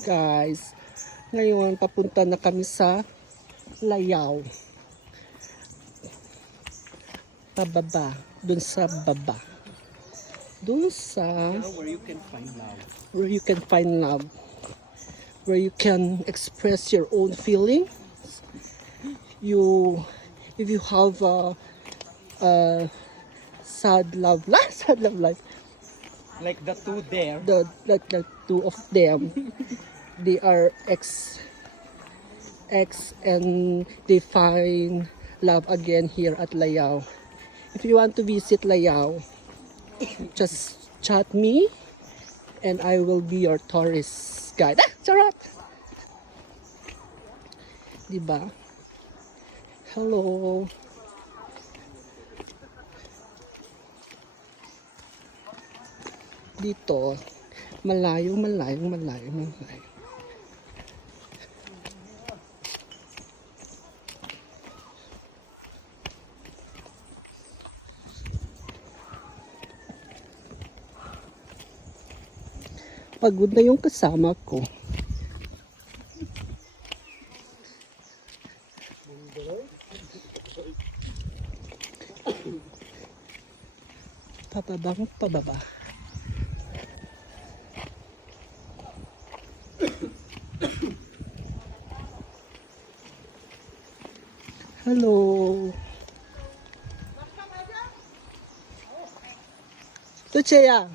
Guys, ngayon papunta na kami sa Layao. Pababa, dun sa baba. Dun sa where you can find love. where you can find love. Where you can express your own feelings. If you have a sad love life, Like the two there. the two of them, they are ex and they find love again here at Layao. If you want to visit Layao, just chat me and I will be your tourist guide. Charot! Diba? Hello! Dito, malayo. Pagod na yung kasama ko. Pababa. Hello. Tucheya.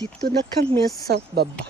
Dito na kami sa baba.